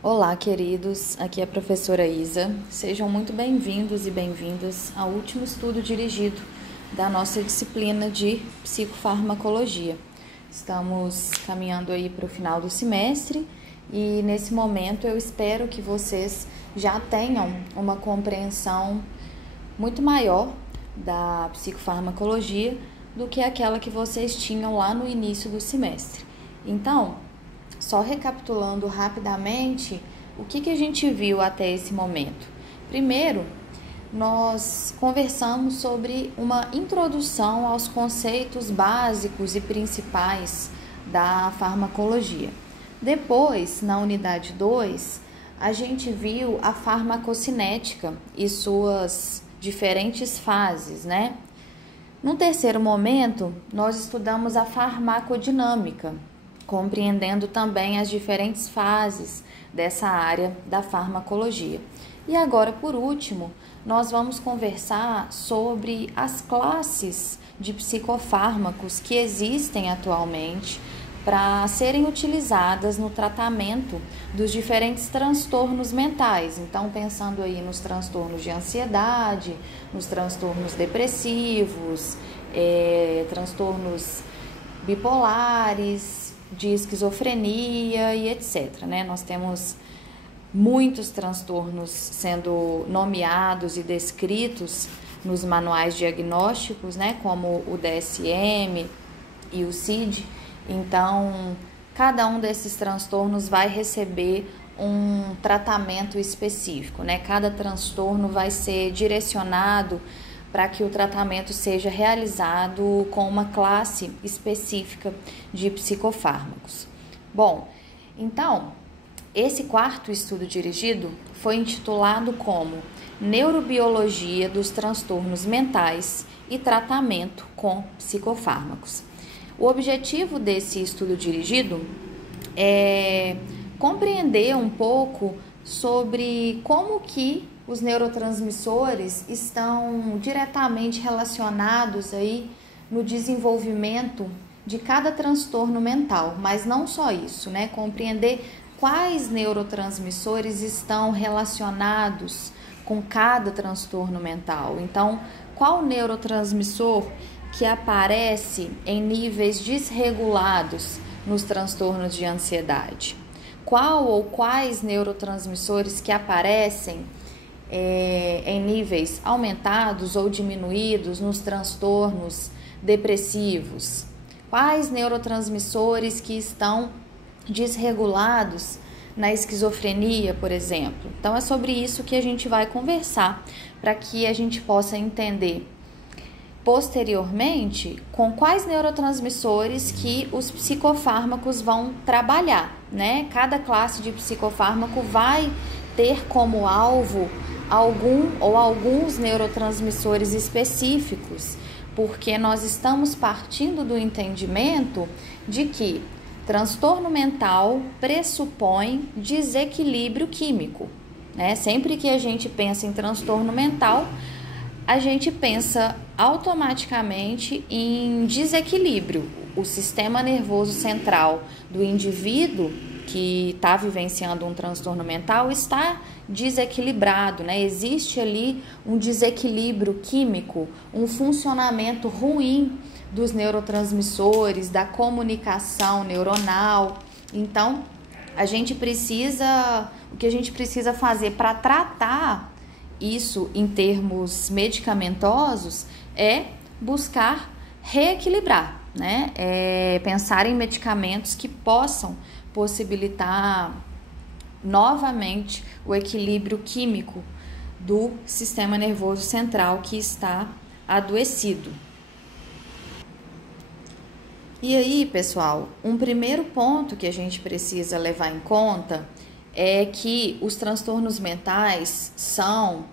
Olá, queridos. Aqui é a professora Isa. Sejam muito bem-vindos e bem-vindas ao último estudo dirigido da nossa disciplina de psicofarmacologia. Estamos caminhando aí para o final do semestre e nesse momento eu espero que vocês já tenham uma compreensão muito maior da psicofarmacologia do que aquela que vocês tinham lá no início do semestre. Então, só recapitulando rapidamente, o que a gente viu até esse momento? Primeiro, nós conversamos sobre uma introdução aos conceitos básicos e principais da farmacologia. Depois, na unidade 2, a gente viu a farmacocinética e suas diferentes fases, né? No terceiro momento, nós estudamos a farmacodinâmica, compreendendo também as diferentes fases dessa área da farmacologia. E agora, por último, nós vamos conversar sobre as classes de psicofármacos que existem atualmente para serem utilizadas no tratamento dos diferentes transtornos mentais. Então, pensando aí nos transtornos de ansiedade, nos transtornos depressivos, transtornos bipolares, de esquizofrenia e etc. Nós temos muitos transtornos sendo nomeados e descritos nos manuais diagnósticos, como o DSM e o CID. Então, cada um desses transtornos vai receber um tratamento específico, Cada transtorno vai ser direcionado para que o tratamento seja realizado com uma classe específica de psicofármacos. Bom, então, esse quarto estudo dirigido foi intitulado como Neurobiologia dos Transtornos Mentais e Tratamento com Psicofármacos. O objetivo desse estudo dirigido é compreender um pouco sobre como que os neurotransmissores estão diretamente relacionados aí no desenvolvimento de cada transtorno mental, mas não só isso, Compreender quais neurotransmissores estão relacionados com cada transtorno mental. Então, qual neurotransmissor que aparece em níveis desregulados nos transtornos de ansiedade? Qual ou quais neurotransmissores que aparecem em níveis aumentados ou diminuídos nos transtornos depressivos? Quais neurotransmissores que estão desregulados na esquizofrenia, por exemplo? Então, é sobre isso que a gente vai conversar, para que a gente possa entender posteriormente com quais neurotransmissores que os psicofármacos vão trabalhar, Cada classe de psicofármaco vai ter como alvo algum ou alguns neurotransmissores específicos, porque nós estamos partindo do entendimento de que transtorno mental pressupõe desequilíbrio químico, Sempre que a gente pensa em transtorno mental, a gente pensa automaticamente em desequilíbrio. O sistema nervoso central do indivíduo que está vivenciando um transtorno mental está desequilibrado, Existe ali um desequilíbrio químico, um funcionamento ruim dos neurotransmissores, da comunicação neuronal. Então, o que a gente precisa fazer para tratar isso em termos medicamentosos é buscar reequilibrar, pensar em medicamentos que possam possibilitar novamente o equilíbrio químico do sistema nervoso central que está adoecido. E aí, pessoal, um primeiro ponto que a gente precisa levar em conta é que os transtornos mentais são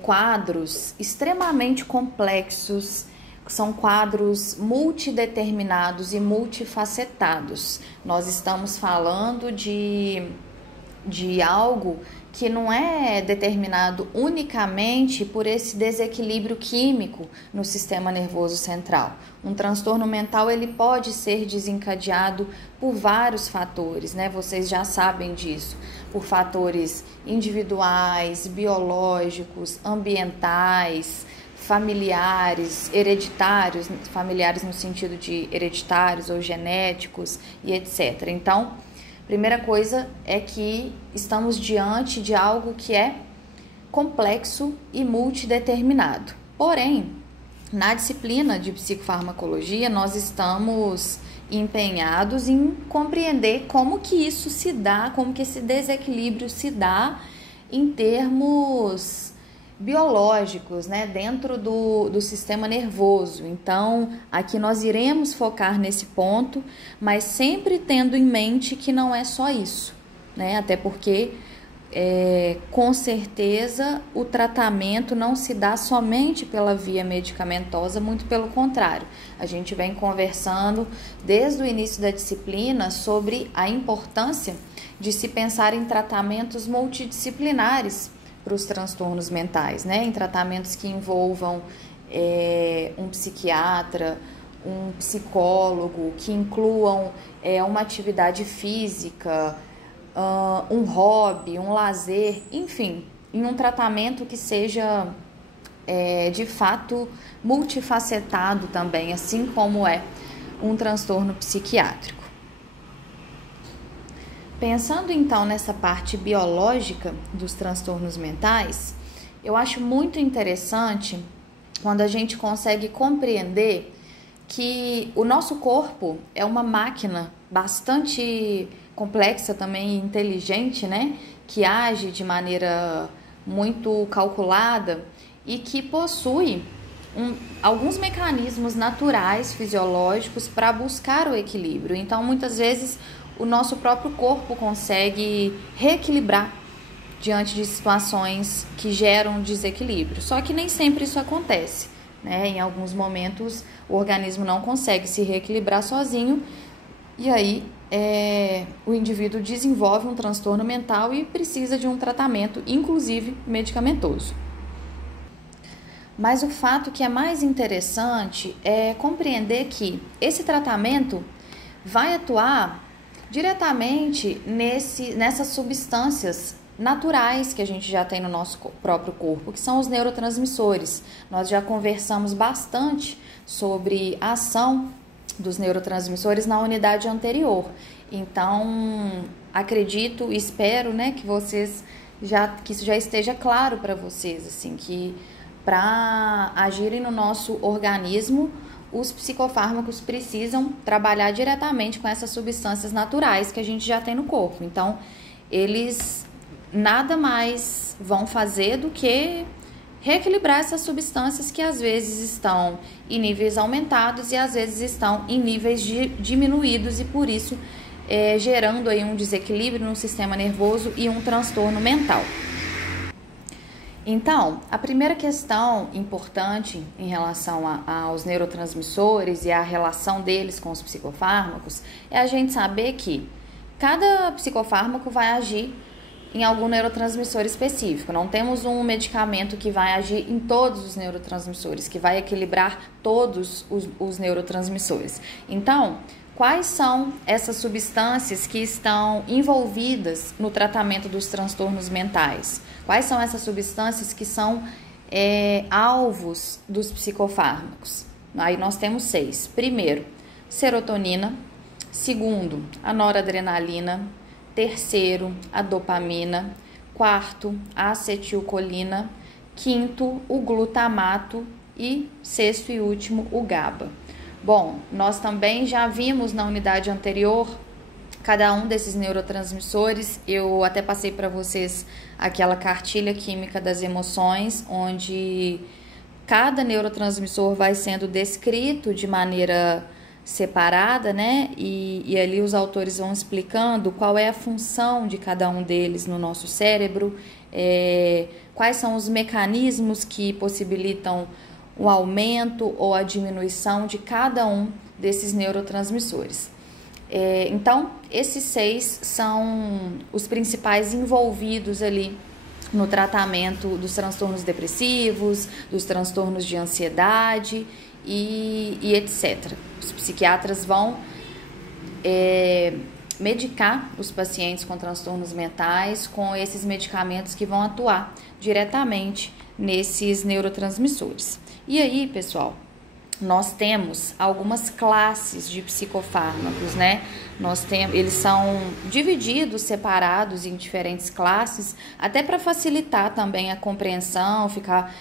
quadros extremamente complexos, são quadros multideterminados e multifacetados. Nós estamos falando de de algo que não é determinado unicamente por esse desequilíbrio químico no sistema nervoso central. Um transtorno mental ele pode ser desencadeado por vários fatores, né? Vocês já sabem disso, por fatores individuais, biológicos, ambientais, familiares, hereditários, familiares no sentido de hereditários ou genéticos e etc. Então, primeira coisa é que estamos diante de algo que é complexo e multideterminado. Porém, na disciplina de psicofarmacologia, nós estamos empenhados em compreender como que isso se dá, como que esse desequilíbrio se dá em termos biológicos, né, dentro do sistema nervoso. Então, aqui nós iremos focar nesse ponto, mas sempre tendo em mente que não é só isso, né, até porque, com certeza, o tratamento não se dá somente pela via medicamentosa, muito pelo contrário. A gente vem conversando desde o início da disciplina sobre a importância de se pensar em tratamentos multidisciplinares para os transtornos mentais, né? Em tratamentos que envolvam um psiquiatra, um psicólogo, que incluam uma atividade física, um hobby, um lazer, enfim, em um tratamento que seja de fato multifacetado também, assim como é um transtorno psiquiátrico. Pensando então nessa parte biológica dos transtornos mentais, eu acho muito interessante quando a gente consegue compreender que o nosso corpo é uma máquina bastante complexa também, inteligente, né? Que age de maneira muito calculada e que possui alguns mecanismos naturais, fisiológicos, para buscar o equilíbrio. Então, muitas vezes, o nosso próprio corpo consegue reequilibrar diante de situações que geram desequilíbrio. Só que nem sempre isso acontece, né? Em alguns momentos, o organismo não consegue se reequilibrar sozinho e aí o indivíduo desenvolve um transtorno mental e precisa de um tratamento, inclusive medicamentoso. Mas o fato que é mais interessante é compreender que esse tratamento vai atuar diretamente nessas substâncias naturais que a gente já tem no nosso próprio corpo, que são os neurotransmissores. Nós já conversamos bastante sobre a ação dos neurotransmissores na unidade anterior. Então, acredito e espero, né, que isso já esteja claro para vocês, assim, que para agirem no nosso organismo, os psicofármacos precisam trabalhar diretamente com essas substâncias naturais que a gente já tem no corpo. Então, eles nada mais vão fazer do que reequilibrar essas substâncias que às vezes estão em níveis aumentados e às vezes estão em níveis diminuídos e por isso gerando aí um desequilíbrio no sistema nervoso e um transtorno mental. Então, a primeira questão importante em relação aos neurotransmissores e a relação deles com os psicofármacos é a gente saber que cada psicofármaco vai agir em algum neurotransmissor específico. Não temos um medicamento que vai agir em todos os neurotransmissores, que vai equilibrar todos os neurotransmissores. Então, quais são essas substâncias que estão envolvidas no tratamento dos transtornos mentais? Quais são essas substâncias que são alvos dos psicofármacos? Aí nós temos 6. Primeiro, serotonina. Segundo, a noradrenalina. Terceiro, a dopamina. Quarto, a acetilcolina. Quinto, o glutamato. E sexto e último, o GABA. Bom, nós também já vimos na unidade anterior cada um desses neurotransmissores. Eu até passei para vocês aquela cartilha química das emoções, onde cada neurotransmissor vai sendo descrito de maneira separada, né? E ali os autores vão explicando qual é a função de cada um deles no nosso cérebro, quais são os mecanismos que possibilitam o aumento ou a diminuição de cada um desses neurotransmissores. Então, esses 6 são os principais envolvidos ali no tratamento dos transtornos depressivos, dos transtornos de ansiedade e etc. Os psiquiatras vão medicar os pacientes com transtornos mentais com esses medicamentos que vão atuar diretamente nesses neurotransmissores. E aí, pessoal, nós temos algumas classes de psicofármacos, né? Eles são divididos, separados em diferentes classes, até para facilitar também a compreensão, ficar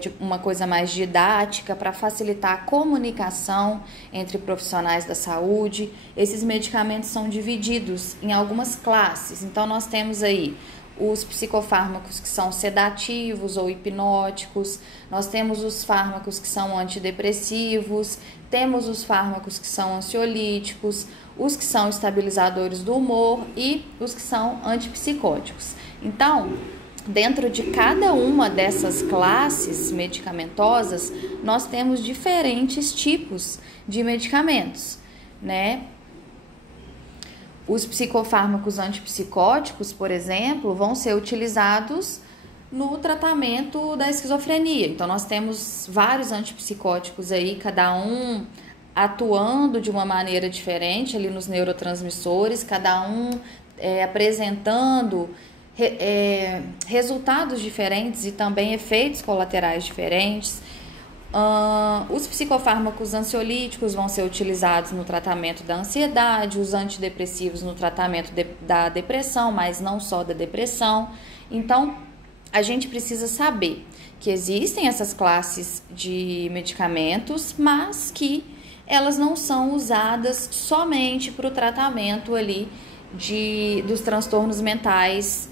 de uma coisa mais didática, para facilitar a comunicação entre profissionais da saúde. Esses medicamentos são divididos em algumas classes. Então, nós temos aí os psicofármacos que são sedativos ou hipnóticos, nós temos os fármacos que são antidepressivos, temos os fármacos que são ansiolíticos, os que são estabilizadores do humor e os que são antipsicóticos. Então, dentro de cada uma dessas classes medicamentosas, nós temos diferentes tipos de medicamentos, né? Os psicofármacos antipsicóticos, por exemplo, vão ser utilizados no tratamento da esquizofrenia. Então, nós temos vários antipsicóticos aí, cada um atuando de uma maneira diferente ali nos neurotransmissores, cada um apresentando resultados diferentes e também efeitos colaterais diferentes. Os psicofármacos ansiolíticos vão ser utilizados no tratamento da ansiedade, os antidepressivos no tratamento da depressão, mas não só da depressão. Então, a gente precisa saber que existem essas classes de medicamentos, mas que elas não são usadas somente para o tratamento ali dos transtornos mentais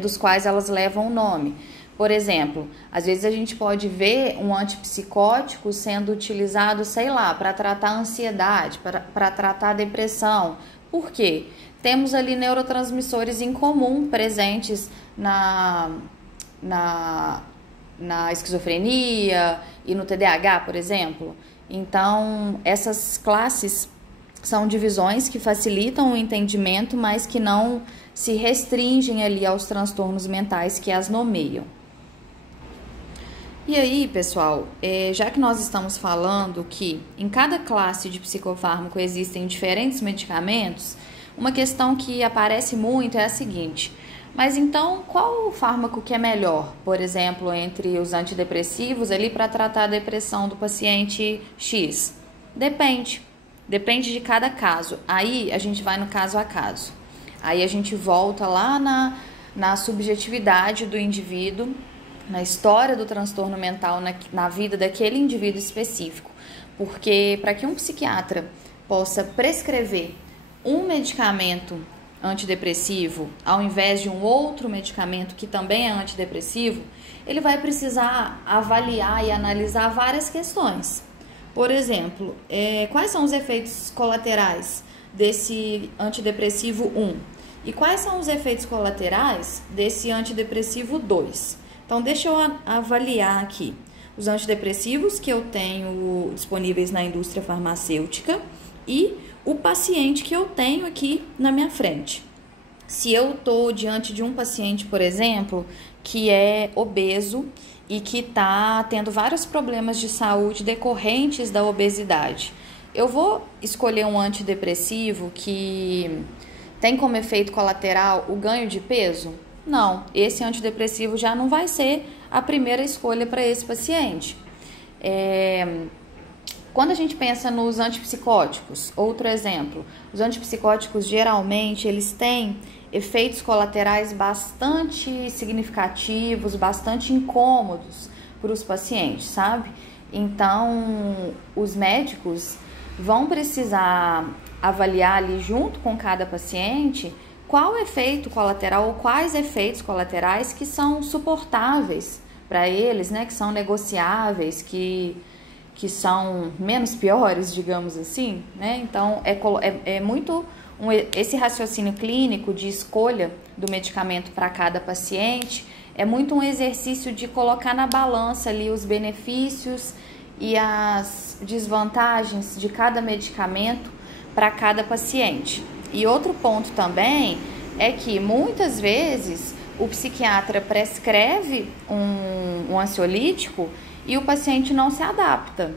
dos quais elas levam o nome. Por exemplo, às vezes a gente pode ver um antipsicótico sendo utilizado, sei lá, para tratar a ansiedade, para tratar a depressão. Por quê? Temos ali neurotransmissores em comum presentes na esquizofrenia e no TDAH, por exemplo. Então, essas classes são divisões que facilitam o entendimento, mas que não se restringem ali aos transtornos mentais que as nomeiam. E aí, pessoal, já que nós estamos falando que em cada classe de psicofármaco existem diferentes medicamentos, uma questão que aparece muito é a seguinte: mas então qual o fármaco que é melhor, por exemplo, entre os antidepressivos ali para tratar a depressão do paciente X? Depende de cada caso. Aí a gente vai no caso a caso. Aí a gente volta lá na subjetividade do indivíduo, na história do transtorno mental na vida daquele indivíduo específico. Porque para que um psiquiatra possa prescrever um medicamento antidepressivo ao invés de um outro medicamento que também é antidepressivo, ele vai precisar avaliar e analisar várias questões. Por exemplo, quais são os efeitos colaterais desse antidepressivo 1? E quais são os efeitos colaterais desse antidepressivo 2? Então, deixa eu avaliar aqui os antidepressivos que eu tenho disponíveis na indústria farmacêutica e o paciente que eu tenho aqui na minha frente. Se eu estou diante de um paciente, por exemplo, que é obeso e que está tendo vários problemas de saúde decorrentes da obesidade, eu vou escolher um antidepressivo que tem como efeito colateral o ganho de peso? Não, esse antidepressivo já não vai ser a primeira escolha para esse paciente. Quando a gente pensa nos antipsicóticos, outro exemplo, os antipsicóticos geralmente eles têm efeitos colaterais bastante significativos, bastante incômodos para os pacientes, sabe? Então, os médicos vão precisar avaliar ali junto com cada paciente qual efeito colateral ou quais efeitos colaterais que são suportáveis para eles, né? Que são negociáveis, que são menos piores, digamos assim, né? Então, é muito esse raciocínio clínico de escolha do medicamento para cada paciente é muito um exercício de colocar na balança ali os benefícios e as desvantagens de cada medicamento para cada paciente. E outro ponto também é que muitas vezes o psiquiatra prescreve um ansiolítico e o paciente não se adapta,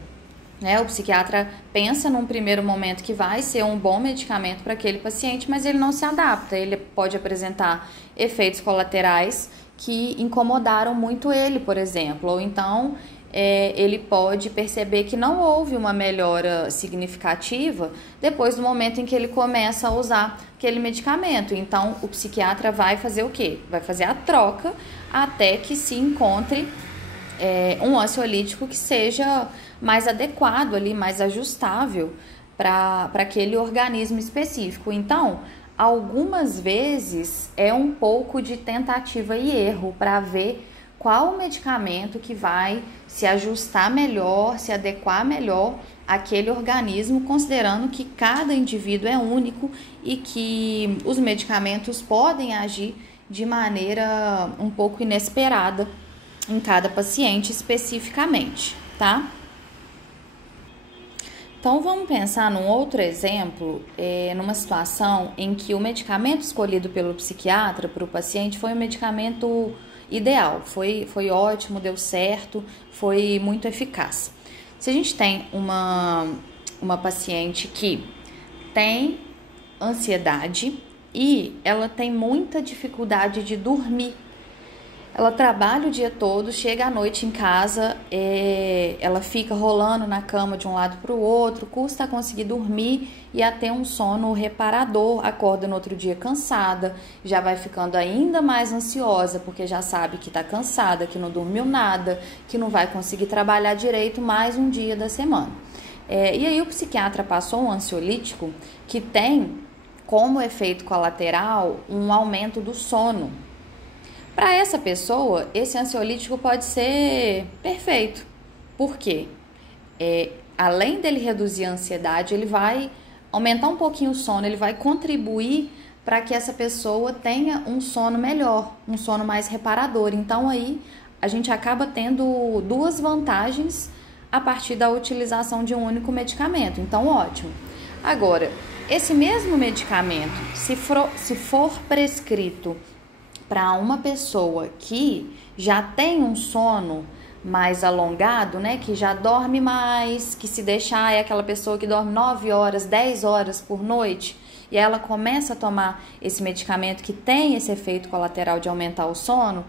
né? O psiquiatra pensa num primeiro momento que vai ser um bom medicamento para aquele paciente, mas ele não se adapta, ele pode apresentar efeitos colaterais que incomodaram muito ele, por exemplo, ou então ele pode perceber que não houve uma melhora significativa depois do momento em que ele começa a usar aquele medicamento. Então, o psiquiatra vai fazer o quê? Vai fazer a troca até que se encontre um ansiolítico que seja mais adequado ali, mais ajustável para aquele organismo específico. Então, algumas vezes é um pouco de tentativa e erro para ver qual o medicamento que vai se ajustar melhor, se adequar melhor àquele organismo, considerando que cada indivíduo é único e que os medicamentos podem agir de maneira um pouco inesperada em cada paciente especificamente, tá? Então, vamos pensar num outro exemplo, numa situação em que o medicamento escolhido pelo psiquiatra para o paciente foi um medicamento ideal, foi ótimo, deu certo, foi muito eficaz. Se a gente tem uma paciente que tem ansiedade e ela tem muita dificuldade de dormir, ela trabalha o dia todo, chega à noite em casa, ela fica rolando na cama de um lado para o outro, custa a conseguir dormir e a ter um sono reparador, acorda no outro dia cansada, já vai ficando ainda mais ansiosa, porque já sabe que está cansada, que não dormiu nada, que não vai conseguir trabalhar direito mais um dia da semana. E aí o psiquiatra passou um ansiolítico que tem como efeito colateral um aumento do sono. Para essa pessoa, esse ansiolítico pode ser perfeito. Por quê? Além dele reduzir a ansiedade, ele vai aumentar um pouquinho o sono, ele vai contribuir para que essa pessoa tenha um sono melhor, um sono mais reparador. Então, aí, a gente acaba tendo duas vantagens a partir da utilização de um único medicamento. Então, ótimo. Agora, esse mesmo medicamento, se for prescrito para uma pessoa que já tem um sono mais alongado, né, que já dorme mais, que se deixar é aquela pessoa que dorme 9 horas, 10 horas por noite, e ela começa a tomar esse medicamento que tem esse efeito colateral de aumentar o sono,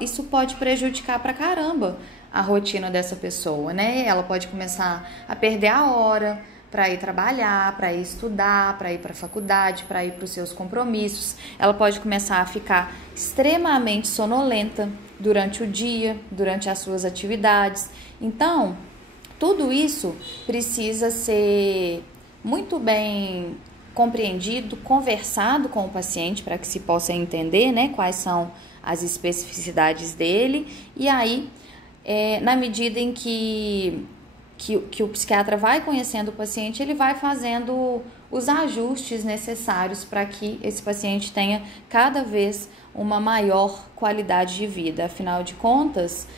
isso pode prejudicar pra caramba a rotina dessa pessoa, né? Ela pode começar a perder a hora para ir trabalhar, para ir estudar, para ir para a faculdade, para ir para os seus compromissos. Ela pode começar a ficar extremamente sonolenta durante o dia, durante as suas atividades. Então, tudo isso precisa ser muito bem compreendido, conversado com o paciente para que se possa entender, né, quais são as especificidades dele. E aí, na medida em que o psiquiatra vai conhecendo o paciente, ele vai fazendo os ajustes necessários para que esse paciente tenha cada vez uma maior qualidade de vida. Afinal de contas,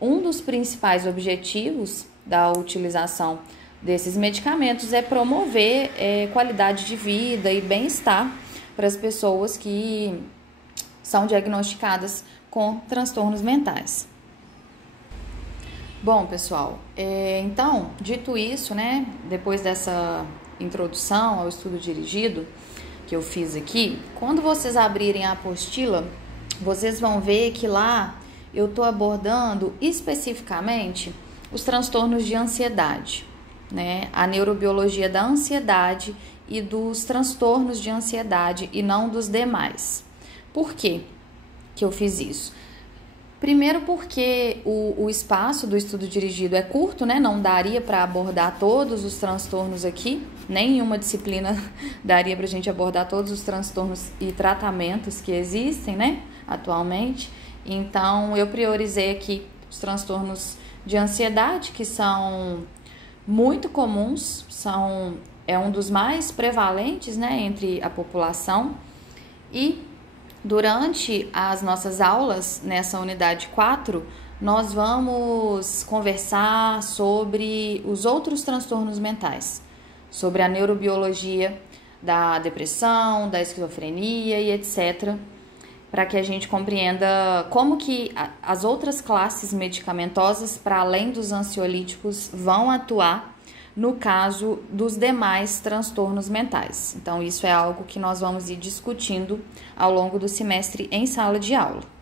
um dos principais objetivos da utilização desses medicamentos é promover qualidade de vida e bem-estar para as pessoas que são diagnosticadas com transtornos mentais. Bom, pessoal, então, dito isso, né, depois dessa introdução ao estudo dirigido que eu fiz aqui, quando vocês abrirem a apostila, vocês vão ver que lá eu estou abordando especificamente os transtornos de ansiedade, né, a neurobiologia da ansiedade e dos transtornos de ansiedade e não dos demais. Por quê que eu fiz isso? Primeiro porque o espaço do estudo dirigido é curto, né? Não daria para abordar todos os transtornos aqui, nenhuma disciplina daria para a gente abordar todos os transtornos e tratamentos que existem, né, atualmente. Então, eu priorizei aqui os transtornos de ansiedade, que são muito comuns, é um dos mais prevalentes, né, entre a população. E durante as nossas aulas, nessa unidade 4, nós vamos conversar sobre os outros transtornos mentais, sobre a neurobiologia da depressão, da esquizofrenia e etc., para que a gente compreenda como que as outras classes medicamentosas, para além dos ansiolíticos, vão atuar no caso dos demais transtornos mentais. Então, isso é algo que nós vamos ir discutindo ao longo do semestre em sala de aula.